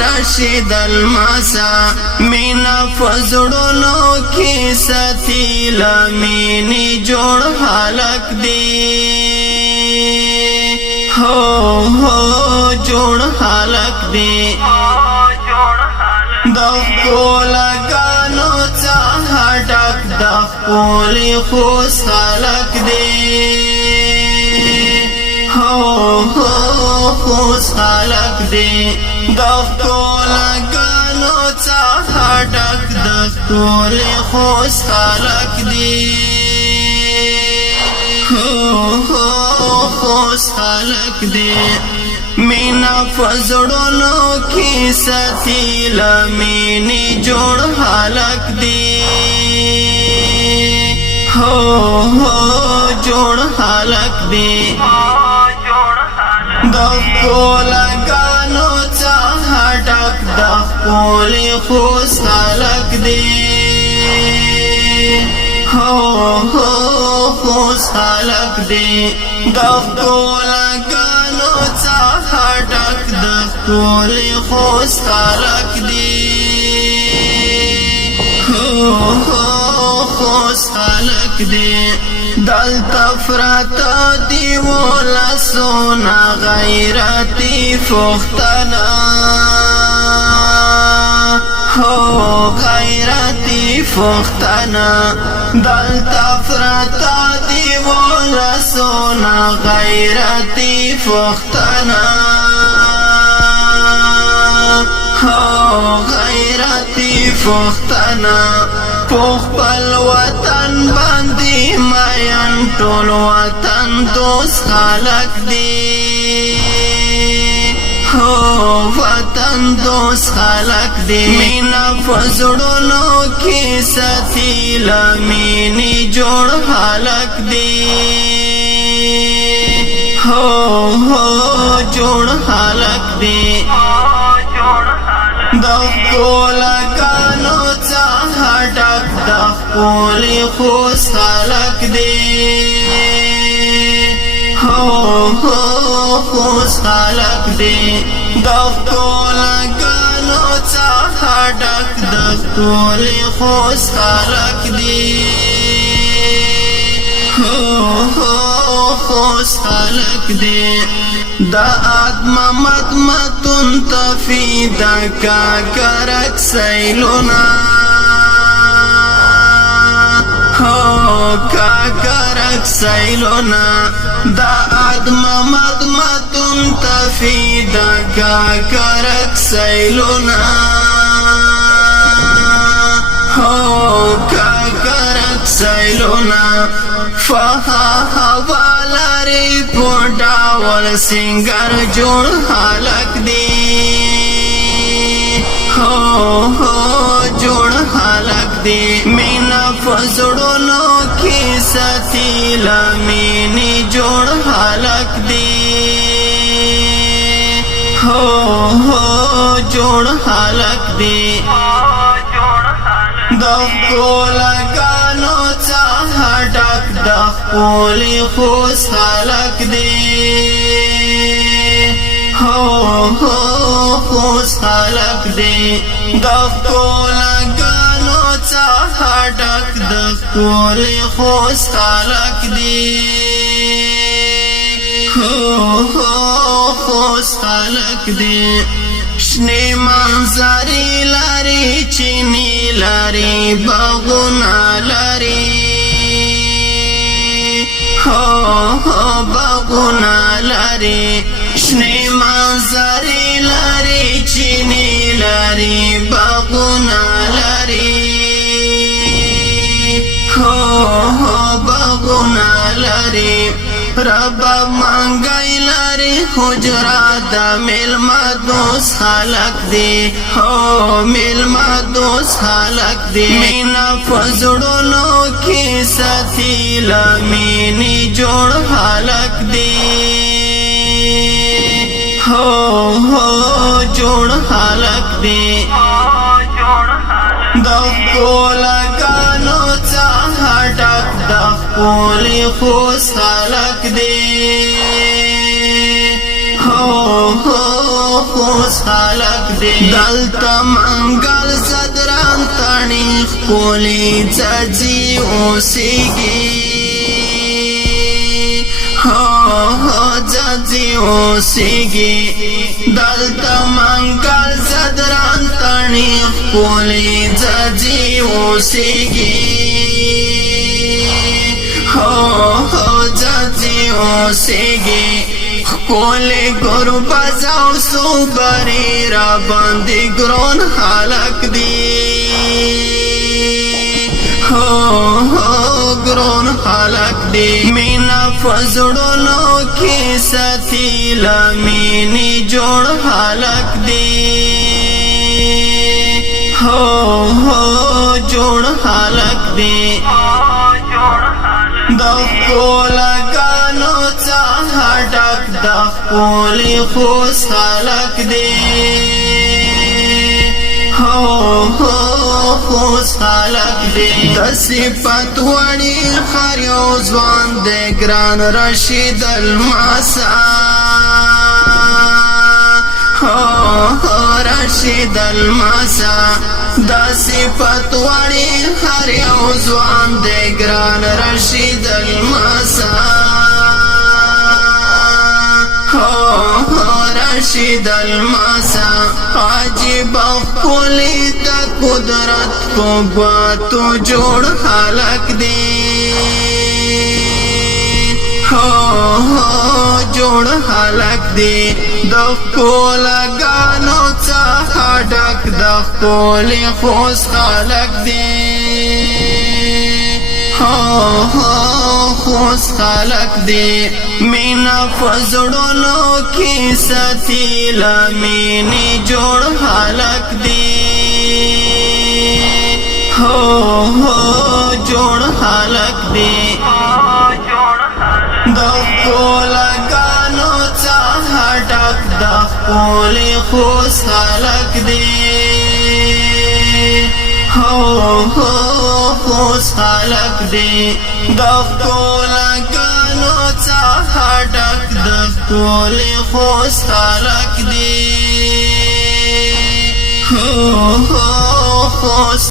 رشید المسا مینا فزړونو کې ساتي لمینی جوړ حلق دی هو جوړ حلق دی د کولګانو څخه ډک د خپلې خوش حلق دی خوش حلق دی د کولګانو څخه ډک د خپلې خوش حلق دی خوش حلق دی مینا فزړونو کې ساتي لمینی جوړ حلق دی جوړ حلق دی د کولګانو څخه ډک د خپلې خوش حلق دی خوش حلق دی د کولګانو څخه ډک د خپلې خوش حلق دی خوش حلق دی دلتا فراتا دیولا سونا غیرتی فختنا غیرتی فختنا دلتا فراتا دیولا سونا غیرتی فختنا غیرتی فختنا پخپل وطن باندې ماین ټول وطن دوست خلق دی وطن دوست خلق دی مینا فزړونو کې ساتي لمینی جوړ حلق دی جوړ حلق دی د کولګانو څخه ډک د خپلې خوش حلق دی خوش حلق دی د کولګانو څخه ډک د خپلې خوش حلق دی خوش حلق دی دا آدم مدمتن تفیدا کا کرک سیلونا کا کرک سیلونا دا آدم مدمتن تفیدا کا کرک سیلونا کا کرک سیلونا فها والاری پوٹا ول سنگر جوړ حلق دی جوړ حلق دی مینا فزړونو کې ساتي لمینی جوړ حلق دی جوړ حلق دی د کولګانو څخه ډک د خپلې خوش حلق دی خوش حلق دی د کولګانو څخه ډک د خپلې خوش حلق دی خوش حلق دی شنه منظرې لري چینی لري باغونه لري باغونه لري شنه منظرې لري چینی لري باغونه لري باغونه لري رب منګای لري حجرا د ملما دوست خلق دی ملما دوست خلق دی مینا فزړونو کې ساتي لمینی جوړ حلق دی جوړ حلق دی د کولګانو څخه ډک د خپلې خوش حلق دی خوش خلق دی دلتا منگل صدران تنی خپولی ججی اوسیگی ججی اوسیگی دلتا منگل صدران تنی خپولی ججی اوسیگی ججی اوسیگی خپولی گرو بزاو سو بری را باندی گرون حلق دی گرون حلق دی مینا فزڑونو کی ستی لمینی جوڑ حلق دی جوڑ حلق دی دخو لگانو چاہا ڈک دخولی خوش خلق دی خوش خلق دی دصفت وڑی خریو زوان دے گران رشید الماسا رشید الماسا دصفت وڑی خریو زوان دے گران رشید الماسا رشید الماسا عجیب خپولی دا قدرت کو گواتو جوڑ خلق دی جوڑ خلق دی دخو لگانو چاہا ڈک دخولی خوش خلق دی خوش خلق دی مینا فزڑونو کی ستی لمینی جوڑ خلق دی جوڑ خلق دی دخو لگانو چاہا ڈک دخولی خوش خلق دی خوش خلق دی دخو لگانو چاہا ڈک دخولی خوش خلق دی خوش